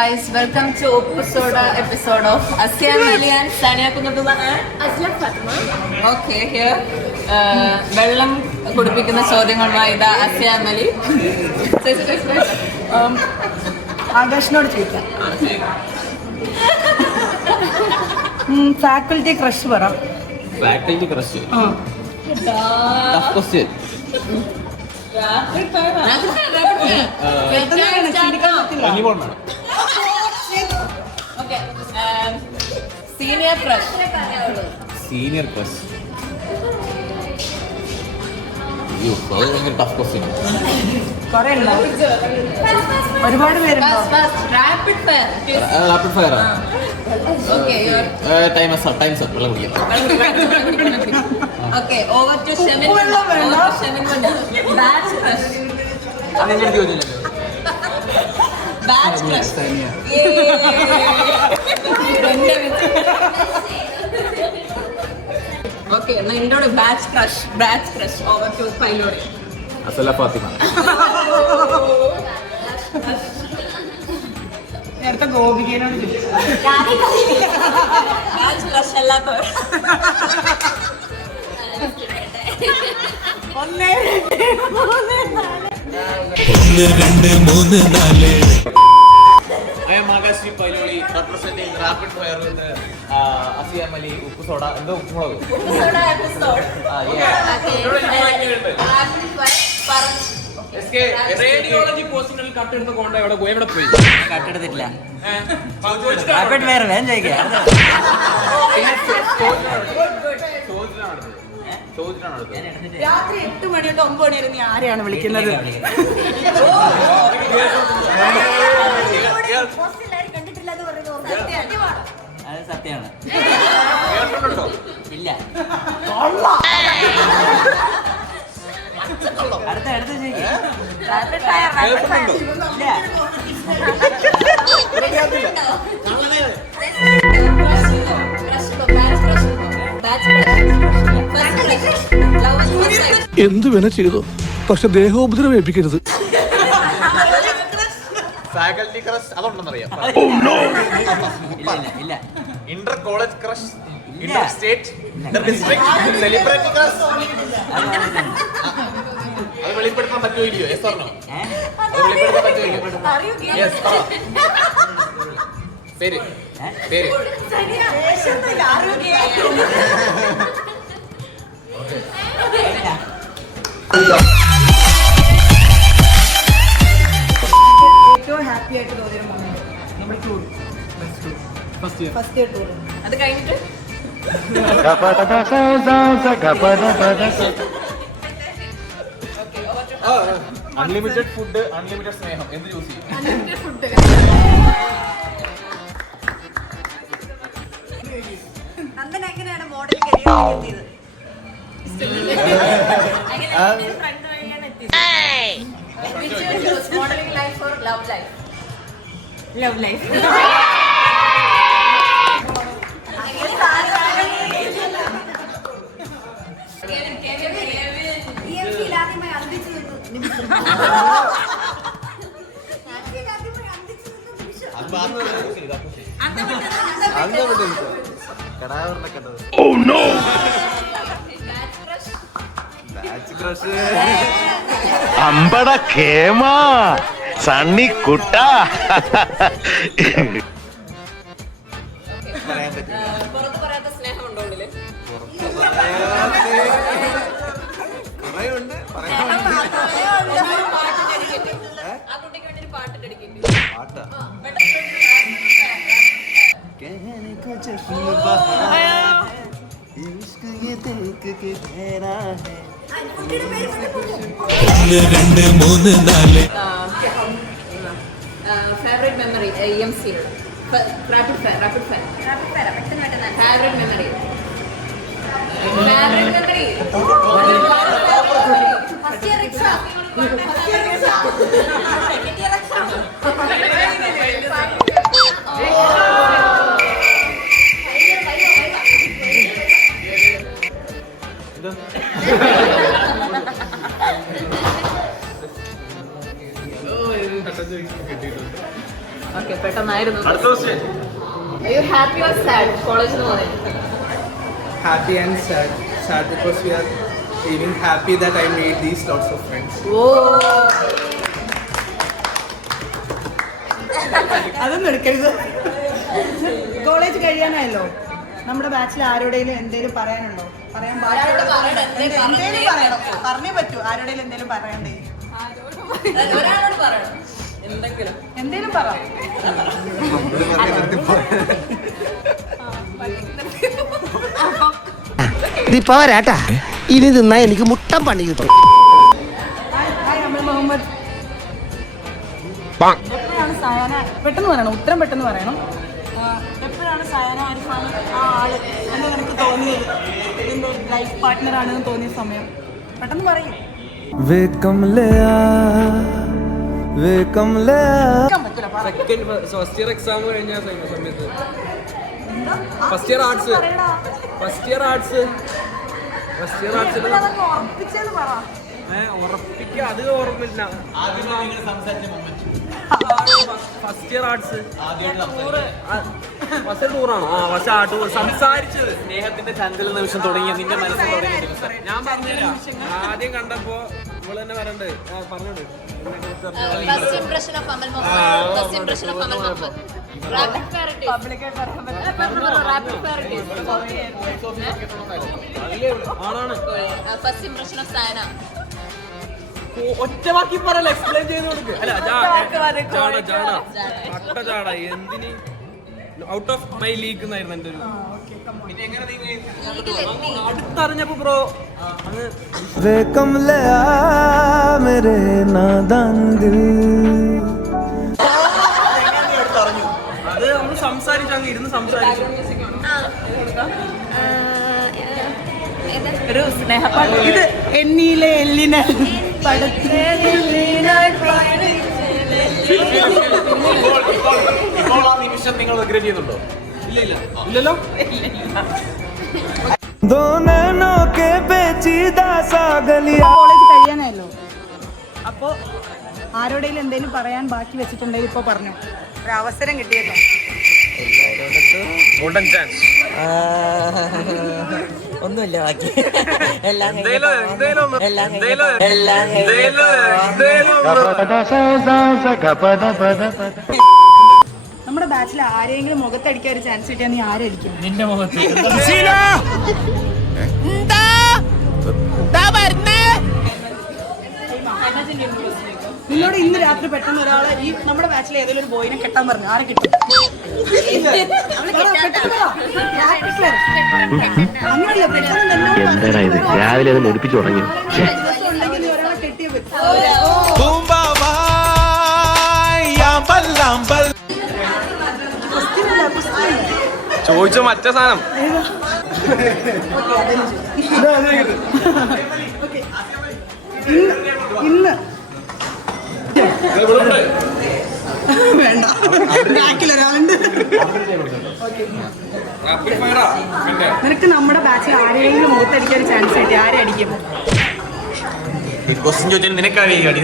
guys, welcome to Oppusoda episode of Asya Ali and Sania Kunatula and Aslam Fatma. Okay, here വെള്ളം കുടിപ്പിക്കുന്ന ചോദ്യങ്ങളുമായി ഇതാ അസ്യ അലി. ആകാശിനോട് ചോദിക്കാം. Faculty crush പറ. Faculty crush tough question. Senior crush. Senior crush tough question. ഒരുപാട് പേരുണ്ടോ? Rapid fire. Rapid fire. Okay, time up. വെള്ളം കുടിക്കാം. Okay, over to Shemin. Batch crush. അതെങ്ങനെ ചോദിച്ചില്ല. Batch crush. Okay, now എന്നോട് batch crush over to Pilot. അസല Fathima. നേരത്തെ ഗോപികേനോട് Batch crush അല്ലാത്തവർ. 1 2 3 4. I am Magashi Pailoli representing Rapid Fire with Asya Ali Oppusoda. എന്തോ ഉപ്പുമുളക്. Oppusoda episode. Rapid fire. Radiology പോസ്റ്റിൽ cut എടുത്ത് കൊണ്ട് ഇവിടെ പോയി എവിടെ പോയി കട്ടെടുത്തിട്ടില്ല. റാപ്പിഡ് ഫയർ വേഗം ചോദിക്കാം. രാത്രി 8 മണി തൊട്ട് 9 മണി വരെ നീ ആരെയാണ് വിളിക്കുന്നത്? അത് സത്യമാണ്. ഇല്ല. അടുത്ത ചോദിക്കാം. റാപ്പിഡ് ഫയർ ഇല്ല. എന്തു വേണ ചെയ്തു, പക്ഷെ ദേഹോപദ്രവം ഏൽപ്പിക്കരുത്. ഫാക്കൽറ്റി ക്രഷ് അതുണ്ടെന്നറിയാം. ഇല്ല. Inter college crush, inter state, inter district, celebrity crush. അത് വെളിപ്പെടുത്താൻ പറ്റുമോ ഇല്ലയോ? Yes or no? അത് വെളിപ്പെടുത്താൻ പറ്റുമോ? യെസ് പറ. പേര് ഏറ്റവും ഹാപ്പി ആയിട്ട് തോന്നിയ മൊമെന്റ് നമ്മുടെ ടൂർ, ഫസ്റ്റ് ഇയർ ടൂർ. അത് കഴിഞ്ഞിട്ട് അൺലിമിറ്റഡ് ഫുഡ്, അൺലിമിറ്റഡ് സ്നേഹം, എന്ത് ചൂസ് ചെയ്യും? നന്ദൻ എങ്ങനെയാണ് മോഡൽ കരിയർ ചെയ്തത്? Modelling life or love life? Love life. അമ്പട കേമ സണ്ണി കുട്ട. പുറത്ത് പറയാത്ത സ്നേഹം ഉണ്ടോ ഉള്ളില്? ആ കുട്ടിക്ക് വേണ്ടി ഒരു പാട്ട് dedicate. Favourite memory EMC. Rapid fire. Favourite memory. First year exam. Okay, പെട്ടെന്നായിരുന്നു. അടുത്ത question. Are you happy or sad? കോളേജിൽ പോകുന്നത്. Happy and sad. Sad because we are feeling happy that I made these lots of friends. അതൊന്നും എടുക്കരുത്. College കഴിയാനായല്ലോ. നമ്മുടെ ബാച്ചിൽ ആരോടെങ്കിലും എന്തെങ്കിലും പറയാനുണ്ടോ? പറയാൻ എന്തേലും പറയണം. പറഞ്ഞേ പറ്റൂ. ആരോടെങ്കിലും എന്തെങ്കിലും പറയണ്ടേ? ഒരാളോട് പറയണം എന്തെങ്കിലും. എന്തേലും പറ. പോരാട്ടാ, ഇനി തിന്നാ എനിക്ക് മുട്ടം പണി കിട്ടും. ഹായ് അമൽ മുഹമ്മദ്. എപ്പോഴാണ് സയാന, പെട്ടെന്ന് പറയണം, ഉത്തരം പെട്ടെന്ന് പറയണം. എപ്പോഴാണ് സയാന അരിഫാൻ ആ ആള് എന്ന് നിനക്ക് തോന്നിയത്? ഇതിൻ്റെ ലൈഫ് പാർട്ട്ണർ ആണെന്ന് തോന്നിയ സമയം പെട്ടെന്ന് പറയും. സെക്കൻഡ് ഫസ്റ്റ് ഇയർ എക്സാം കഴിഞ്ഞ സമയത്ത് ഫസ്റ്റ് ഇയർ ആർട്സ് ഉറപ്പിച്ചെന്ന് പറ. ഉറപ്പിക്കുക, അത് ഓർമ്മില്ല. ഫസ്റ്റ് ഇയർ ആർട്സ് ഫസ്റ്റ് ടൂറാണോ? പക്ഷെ ആ ടൂർ സംസാരിച്ചത് സ്നേഹത്തിന്റെ ചഞ്ചല നിമിഷം തുടങ്ങിയ നിന്റെ മനസ്സിൽ തുടങ്ങിയ ദിവസം. ഞാൻ പറഞ്ഞുതരാം. ആദ്യം കണ്ടപ്പോ ഇവള് തന്നെ പറയണ്ട്, പറഞ്ഞോണ്ട് First impression of Amal Mohammed. First impression of Amal Mohammed. Rapid fire it is. പബ്ലിക്കായി പറയാൻ പറ്റും. Rapid fire it is. ആളാണ്. First impression of Sayana. ഒറ്റ വാക്കി പറയല്ല, എക്സ്പ്ലെയിൻ ചെയ്ത് കൊടുക്ക്. അല്ല ചാട എന്തിന് ഔട്ട് ഓഫ് മൈ ലീഗ് എന്നായിരുന്നു എന്റെ ഒരു. അടുത്തറിഞ്ഞപ്പോ ബ്രോ അങ്ങ് അത് നമ്മൾ സംസാരിച്ചു, അങ്ങ് ഇരുന്ന് സംസാരിച്ചു. ഒരു സ്നേഹപ്പാട്ട്. ഇത് എന്നിലെ എല്ലിനെ ഇപ്പോൾ ആ നിമിഷം നിങ്ങൾ റിഗ്രറ്റ് ചെയ്യുന്നുണ്ടോ? ഇല്ലല്ലോ. കോളേജ് കഴിയാനായല്ലോ. അപ്പോ ആരോടെങ്കിലും എന്തെങ്കിലും പറയാൻ ബാക്കി വെച്ചിട്ടുണ്ടെങ്കിൽ ഇപ്പൊ പറഞ്ഞു. ഒരു അവസരം കിട്ടിയല്ലോ. Golden chance. ഒന്നുമില്ല ബാക്കി എല്ലാം നമ്മുടെ ബാച്ചിൽ ആരെങ്കിലും മുഖത്തടിക്കാൻ ഒരു ചാൻസ് കിട്ടിയാൽ നീ ആരടിക്കും? നിന്റെ മുഖത്ത് നിന്നോട് ഇന്ന് രാത്രി പെട്ടെന്ന് ഒരാളെ ഈ നമ്മുടെ ബാച്ചിൽ ഏതെങ്കിലും ഒരു ബോയിനെ കെട്ടാൻ പറഞ്ഞു. ആരെ കിട്ടും? അങ്ങനെയല്ല, പെട്ടെന്ന് എന്താടാ ഇത്, രാവിലെ അത് എടുപ്പിച്ചു തുടങ്ങി. ഉണ്ടെങ്കിൽ നീ ഒരാളെ കെട്ടിയേ പറ്റും. ചോദിച്ച മറ്റേ സാധനം ഇന്ന് വേണ്ട, ബാക്കിൽ ഒരാളുണ്ട്. നിനക്ക് നമ്മുടെ ബാച്ചിൽ ആരെങ്കിലും മുഖത്തടിക്കാൻ ഒരു ചാൻസ് കിട്ടി, ആരെ അടിക്കും? ക്വസ്റ്റ്യൻ ചോദിച്ചാൽ നിനക്കറിയാം.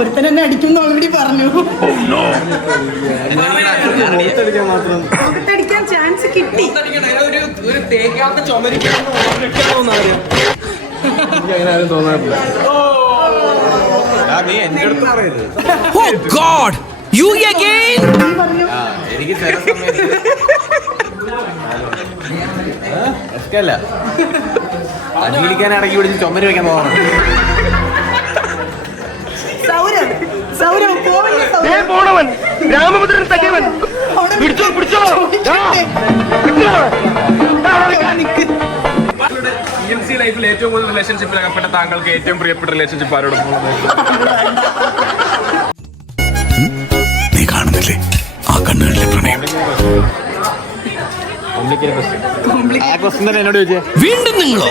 ഒരുത്തൻ എന്നെ അടിക്കും എന്ന് ഓൾറെഡി പറഞ്ഞു. മുഖത്തടിക്കാൻ ചാൻസ് കിട്ടി. ഒരു തേക്കാത്ത ചുമരിക്കാന്ന് തോന്നാറില്ല. നീ എന്റെ അടുത്ത് പറയരുത്. നീ പറഞ്ഞു. എനിക്ക് ചില സമയത്ത് ഇഷ്ടല്ല. അടിയിടിക്കാൻ ഇടയ്ക്ക് പിടിച്ച് ചുമര് വെക്കാൻ പോകണം. സൗരവ് പോവില്ല. പോണവൻ രാമഭദ്രൻ തട്ടിയവൻ പിടിച്ചോ പിടിച്ചോ. EMC ലൈഫിൽ ഏറ്റവും കൂടുതൽ റിലേഷൻഷിപ്പിൽ അകപ്പെട്ട താങ്കൾക്ക് ഏറ്റവും പ്രിയപ്പെട്ട റിലേഷൻഷിപ്പ് ആരോടും നീ കാണുന്നില്ലേ ആ കണ്ണുകളിലെ പ്രണയം? എന്നോട് ചോദിച്ചേ. വീണ്ടും നിങ്ങളോ?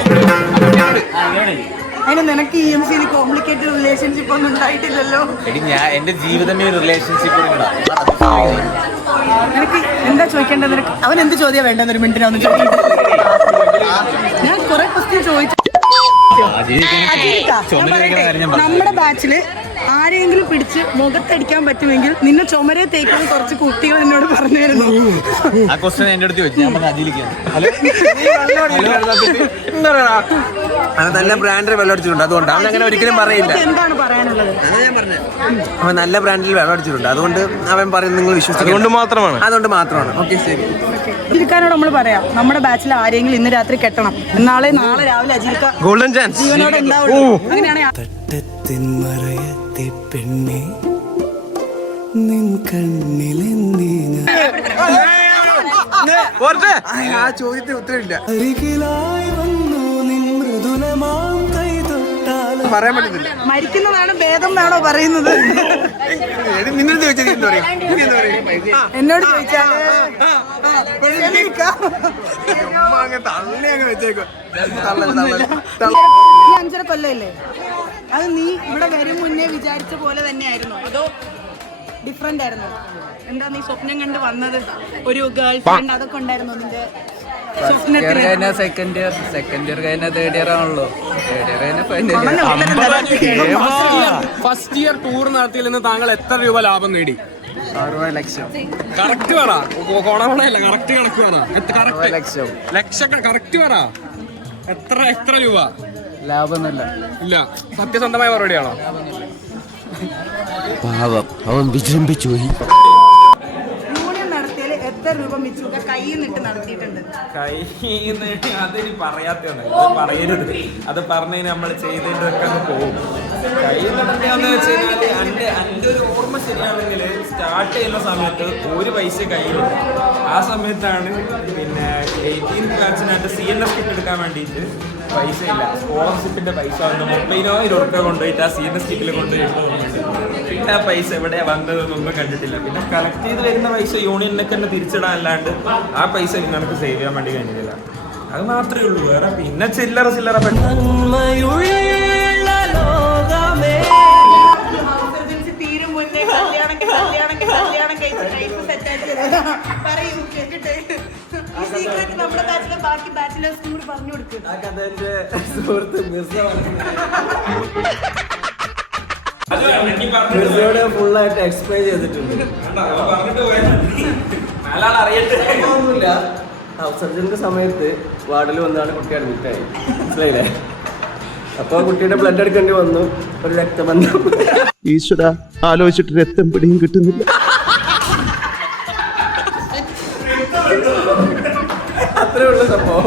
അതിന് നിനക്ക് EMC-യിൽ കോംപ്ലിക്കേറ്റഡ് റിലേഷൻഷിപ്പ് ഒന്നും ഉണ്ടായിട്ടില്ലല്ലോ. എടി ഞാൻ എന്റെ ജീവിതമേ ഒരു റിലേഷൻഷിപ്പ്. നിനക്ക് എന്താ ചോദിക്കേണ്ടത്? നിനക്ക് അവൻ എന്ത് ചോദ്യം വേണ്ടെന്ന് ഒരു മിനിറ്റിനൊന്നും ചോദിക്കും. ഞാൻ കുറെ ക്വസ്റ്റ്യൻ ചോദിച്ചു. നമ്മുടെ ബാച്ചില് ആരെങ്കിലും പിടിച്ച് മുഖത്തടിക്കാൻ പറ്റുമെങ്കിൽ നിന്നെ ചുമരെ തേക്കുന്ന കുറച്ച് കുട്ടികൾ എന്നോട് പറഞ്ഞായിരുന്നു. ആ ക്വസ്റ്റ്യൻ എന്റെ അടുത്ത് ചോദിച്ചു, ഞാൻ പറഞ്ഞു അതിലേക്കാണ്. അത് നല്ല ബ്രാൻഡിൽ വെള്ളം അടിച്ചിട്ടുണ്ട്, അതുകൊണ്ട് അവൻ അങ്ങനെ ഒരിക്കലും പറയില്ല. എന്താണ് പറയാനുള്ളത്? അവൻ നല്ല ബ്രാൻഡിൽ വെള്ളം അടിച്ചിട്ടുണ്ട്, അതുകൊണ്ട് അവൻ പറയുന്നത് നിങ്ങൾ വിശ്വസിക്കും. അതുകൊണ്ട് മാത്രമാണ്. ഓക്കെ, ശരി. അജിൽക്കാനോട് നമ്മൾ പറയാം, നമ്മുടെ ബാച്ചിൽ ആരെങ്കിലും ഇന്ന് രാത്രി കെട്ടണം, നാളെ രാവിലെ അജിൽക്ക ഗോൾഡൻ ചാൻസ് ജീവനോടെ ഉണ്ടാവുള്ളൂ. അങ്ങനെയാണെങ്കിൽ പെണ്ണെ നിൻ കണ്ണിലെന്തിനാ ആ ചോദ്യത്തിന് ഉത്തരവില്ല. അരികിലായി വന്നു നിൻ മൃദുലമാം കൈ തൊട്ടാൽ പറയാൻ പറ്റുന്നില്ല. മരിക്കുന്നതാണ് ഭേദം എന്നാണോ പറയുന്നത്? നിന്നോട് ചോദിച്ചാൽ എന്താ പറയാ? എന്നോട് ചോദിച്ചാല് നീ 5.5 കൊല്ലമല്ലേ? അത് നീ ഇവിടെ വരും മുന്നേ വിചാരിച്ച പോലെ തന്നെയായിരുന്നോ, അതോ ഡിഫറെന്റ് ആയിരുന്നോ? എന്താ നീ സ്വപ്നം കണ്ട് വന്നത്? ഒരു ഗേൾ ഫ്രണ്ട് അതൊക്കെ ഉണ്ടായിരുന്നോ നിന്റെ സ്വപ്നത്തിൽ? സെക്കൻഡ് ഇയർ കഴിഞ്ഞ തേർഡ് ഇയർ ആണല്ലോ. ഫസ്റ്റ് ഇയർ ടൂർ നടത്തിയില്ലെന്ന് താങ്കൾ എത്ര രൂപ ലാഭം നേടി? 60 ലക്ഷം. കറക്റ്റ് പറ, കൊണകൊണയല്ല, കറക്റ്റ് കണക്ക് പറ. ലക്ഷം കറക്റ്റ് പറ. എത്ര രൂപ ലാഭമൊന്നുമില്ല. ഇല്ല, സത്യസന്ധമായ മറുപടിയാണോ? പാവം അവൻ വിജൃംഭിച്ചു പോയി. യൂണിയൻ നടത്തിയാൽ എത്ര രൂപ മിച്ചുക കയ്യിൽ നിന്നിട്ട് നടത്തിയിട്ടുണ്ട്? അതിന് പറയാത്തതാണ്, പറയരുത്. അത് പറഞ്ഞു നമ്മൾ ചെയ്തതൊക്കെ പോകും. കൈ നടത്തിയാന്ന് വെച്ച് കഴിഞ്ഞാൽ എൻ്റെ ഒരു ഓർമ്മ ശരിയാണെങ്കിൽ സ്റ്റാർട്ട് ചെയ്യുന്ന സമയത്ത് ഒരു പൈസ കയ്യിലില്ല. ആ സമയത്താണ് പിന്നെ 18th ബാച്ചിനായിട്ട് CNS കിറ്റ് എടുക്കാൻ വേണ്ടിയിട്ട് പൈസ ഇല്ല. സ്കോളർഷിപ്പിന്റെ പൈസ 30,000 രൂപ കൊണ്ടുപോയിട്ട് ആ CNS കിറ്റിൽ കൊണ്ടുപോയിട്ട് പിന്നെ ആ പൈസ എവിടെ വന്നതെന്നൊന്നും കണ്ടിട്ടില്ല. പിന്നെ കളക്ട് ചെയ്ത് വരുന്ന പൈസ യൂണിയനൊക്കെ തന്നെ തിരിച്ചിടാൻ അല്ലാണ്ട് ആ പൈസ നിങ്ങൾക്ക് സേവ് ചെയ്യാൻ വേണ്ടി കഴിഞ്ഞിട്ടില്ല. അത് മാത്രമേ ഉള്ളൂ. വേറെ പിന്നെ ചില്ലറ തീരും മുന്നേ കല്യാണം കഴിച്ച് ലൈഫ് സെറ്റാക്കി പറയൂ, കേട്ടിട്ട് ഈ സീക്രട്ട് നമ്മുടെ ബാച്ചിലെ ബാക്കി ബാച്ചിലേഴ്സിനും കൂടി പറഞ്ഞു കൊടുക്കും. ഫുള്ളായിട്ട് എക്സ്പ്ലെയിൻ ചെയ്തിട്ടുണ്ട്. അറിയത്തില്ല. സർജറിന്റെ സമയത്ത് വാർഡിൽ വന്നാണ് കുട്ടി അഡ്മിറ്റായി, മനസ്സിലായില്ലേ? അപ്പോൾ കുട്ടിയുടെ ബ്ലഡ് എടുക്കേണ്ടി വന്നു, ഒരു രക്തബന്ധം. ഈശ്വര, ആലോചിച്ചിട്ട് രക്തം പിടിയും കിട്ടുന്നില്ല. അത്രേ ഉള്ളൂ സംഭവം.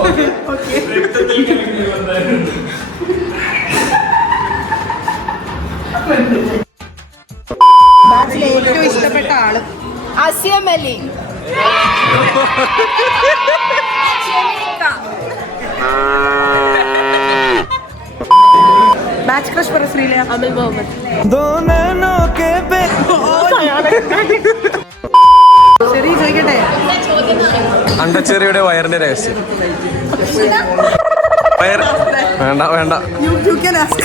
ബാച്ചിലെ ഏറ്റവും ഇഷ്ടപ്പെട്ട ആള് അസിയമലി. ബാച്ച് ക്രഷ് പറ ശ്രീല. അമിൽ മുഹമ്മദ്. ചെറിയ ചോദിക്കട്ടെ, അണ്ടച്ചെറിയുടെ വയറിന്റെ രഹസ്യം. വേണ്ട. you can ask.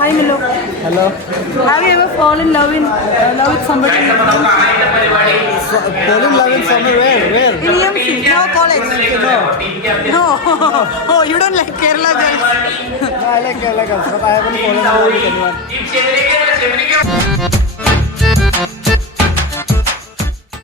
Hi Milo. Hello. Have you ever fallen in love with somebody? Fall in love with someone where? PMC, no college. No. Oh, you don't like Kerala girls. I like girls, but I haven't fallen in love with anyone.